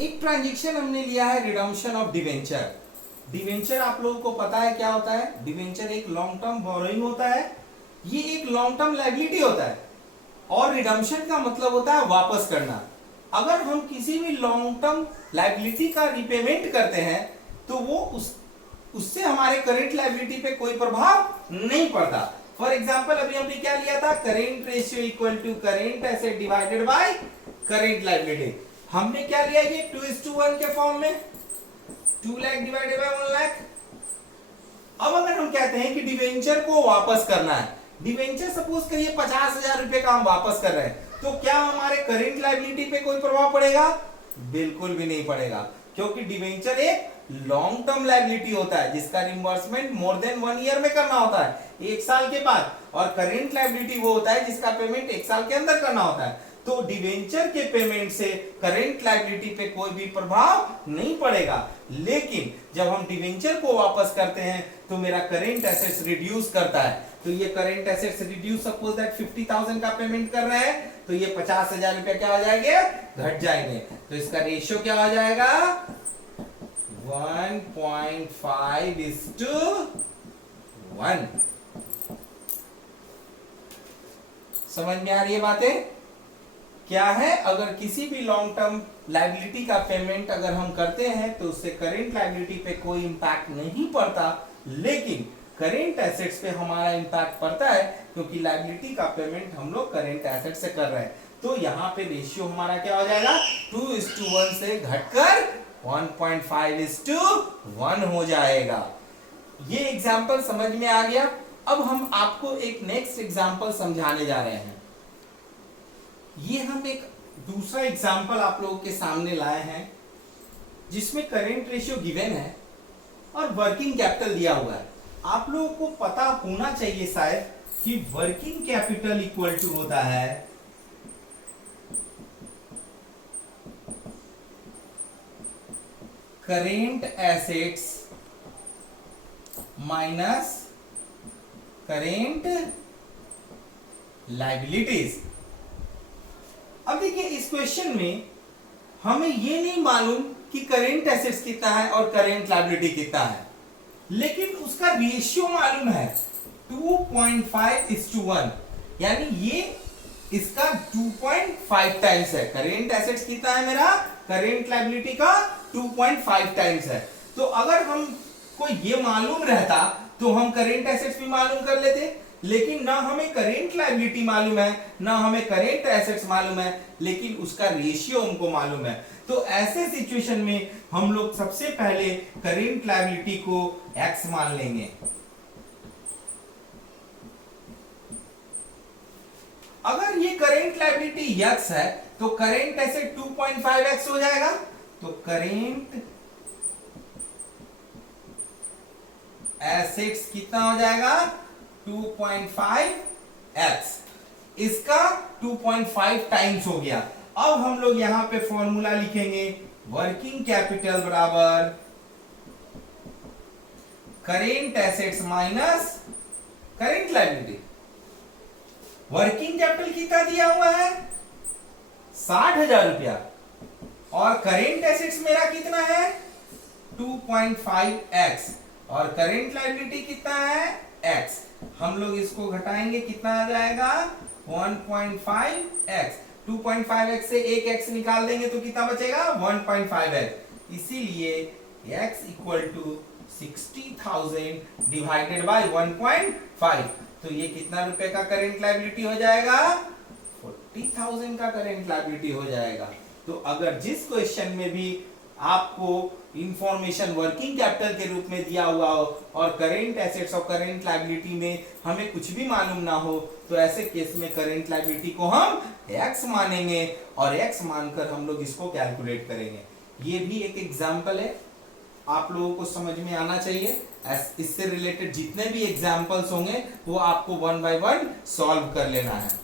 एक ट्रांजेक्शन हमने लिया है रिडम्पशन ऑफ डिवेंचर। डिवेंचर आप लोगों को पता है क्या होता है? डिवेंचर एक लॉन्ग टर्म बोरोइंग होता है, ये एक लॉन्ग टर्म लायबिलिटी होता है और रिडम्पशन का मतलब होता है वापस करना। अगर हम किसी भी लॉन्ग टर्म लायबिलिटी का रिपेमेंट करते हैं तो वो उससे हमारे करेंट लायबिलिटी पे कोई प्रभाव नहीं पड़ता। फॉर एग्जांपल अभी हमने क्या लिया था? Current ratio equal to current asset divided by current liability. हमने क्या लिया? ये 2:1 के फॉर्म में 2 लाख डिवाइडेड बाय 1 लाख। अब अगर हम कहते हैं कि डिवेंचर को वापस करना है, डिवेंचर सपोज करिए 50,000 रुपए का हम वापस कर रहे हैं, तो क्या हमारे करेंट लायबिलिटी पे कोई प्रभाव पड़ेगा? बिल्कुल भी नहीं पड़ेगा, क्योंकि डिवेंचर एक लॉन्ग टर्म लायबिलिटी होता है जिसका रिइंबर्समेंट मोर देन 1 ईयर में करना होता है, 1 साल के बाद। और करेंट लायबिलिटी वो होता है जिसका पेमेंट 1 साल के अंदर करना होता है। तो डिवेंचर के पेमेंट से करेंट लायबिलिटी पे कोई भी प्रभाव नहीं पड़ेगा। लेकिन जब हम डिवेंचर को वापस करते हैं तो मेरा करेंट एसेट्स रिड्यूस करता है। तो ये current assets reduce, suppose that 50,000 का पेमेंट कर रहे हैं तो ये 50,000 रुपया क्या हो जाएंगे? घट जाएंगे। तो इसका रेशियो क्या हो जाएगा? 1.5:1। समझ में आ रही है बातें? क्या है, अगर किसी भी लॉन्ग टर्म लायबिलिटी का पेमेंट अगर हम करते हैं तो उससे करेंट लायबिलिटी पे कोई इंपैक्ट नहीं पड़ता, लेकिन करेंट एसेट्स पे हमारा इंपैक्ट पड़ता है क्योंकि लायबिलिटी का पेमेंट हम लोग करेंट एसेट से कर रहे हैं। तो यहाँ पे रेशियो हमारा क्या हो जाएगा? 2:1 से घटकर 1.5:1 हो जाएगा। ये एग्जाम्पल समझ में आ गया। अब हम आपको एक नेक्स्ट एग्जाम्पल समझाने जा रहे हैं। ये हम एक दूसरा एग्जाम्पल आप लोगों के सामने लाए हैं जिसमें करेंट रेशियो गिवन है और वर्किंग कैपिटल दिया हुआ है। आप लोगों को पता होना चाहिए शायद कि वर्किंग कैपिटल इक्वल टू होता है current assets minus current liabilities. अब देखिए इस क्वेश्चन में हमें ये नहीं मालूम कि करेंट एसेट्स कितना है और करेंट लायबिलिटी कितना है, लेकिन उसका रेशियो मालूम है 2.5:1, यानी ये इसका 2.5 टाइम्स है। करेंट एसेट्स कितना है मेरा? करेंट लायबिलिटी का 2.5 टाइम्स है। तो अगर हम को ये मालूम रहता तो हम करेंट एसेट्स भी मालूम कर लेते, लेकिन ना हमें करेंट लायबिलिटी मालूम है ना हमें करेंट एसेट्स मालूम है, लेकिन उसका रेशियो हमको मालूम है। तो ऐसे सिचुएशन में हम लोग सबसे पहले करेंट लायबिलिटी को x मान लेंगे। अगर ये करेंट लायबिलिटी x है तो करेंट एसेट 2.5x हो जाएगा। तो करेंट एसेट्स कितना हो जाएगा? 2.5x। इसका 2.5 टाइम्स हो गया। अब हम लोग यहां पे फॉर्मूला लिखेंगे, वर्किंग कैपिटल बराबर current assets minus current liability. Working capital कितना दिया हुआ है? 60,000 रुपया और करेंट एसेट्स मेरा कितना है? 2.5x और करेंट लायबिलिटी कितना है? x। हम लोग इसको घटाएंगे, कितना आ जाएगा? 1.5x। 2.5x से एक x निकाल देंगे तो कितना बचेगा? 1.5x। इसीलिए x equal to 60,000 divided by 1.5। तो ये कितना रुपए का करेंट लायबिलिटी हो जाएगा? 40,000 का करेंट लायबिलिटी हो जाएगा। तो अगर जिस क्वेश्चन में भी आपको इंफॉर्मेशन वर्किंग कैपिटल के रूप में दिया हुआ हो और करेंट एसेट्स और करेंट लायबिलिटी में हमें कुछ भी मालूम ना हो, तो ऐसे केस में करेंट लायबिलिटी को हम x मानेंगे और x मानकर हम लोग इसको कैलकुलेट करेंगे। ये भी एक एग्जाम्पल है, आप लोगों को समझ में आना चाहिए। इससे रिलेटेड जितने भी एग्जाम्पल्स होंगे वो आपको 1 बाय 1 सॉल्व कर लेना है।